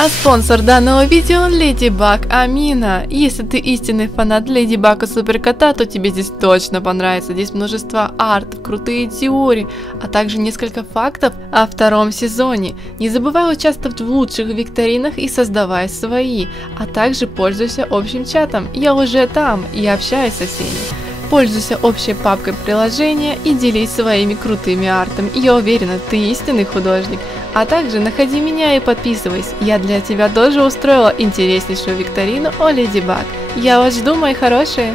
А спонсор данного видео Леди Баг Амина. Если ты истинный фанат Леди Баг и Суперкота, то тебе здесь точно понравится. Здесь множество артов, крутые теории, а также несколько фактов о втором сезоне. Не забывай участвовать в лучших викторинах и создавай свои, а также пользуйся общим чатом. Я уже там и общаюсь со всеми. Пользуйся общей папкой приложения и делись своими крутыми артами. Я уверена, ты истинный художник. А также находи меня и подписывайся. Я для тебя тоже устроила интереснейшую викторину о Леди Баг. Я вас жду, мои хорошие.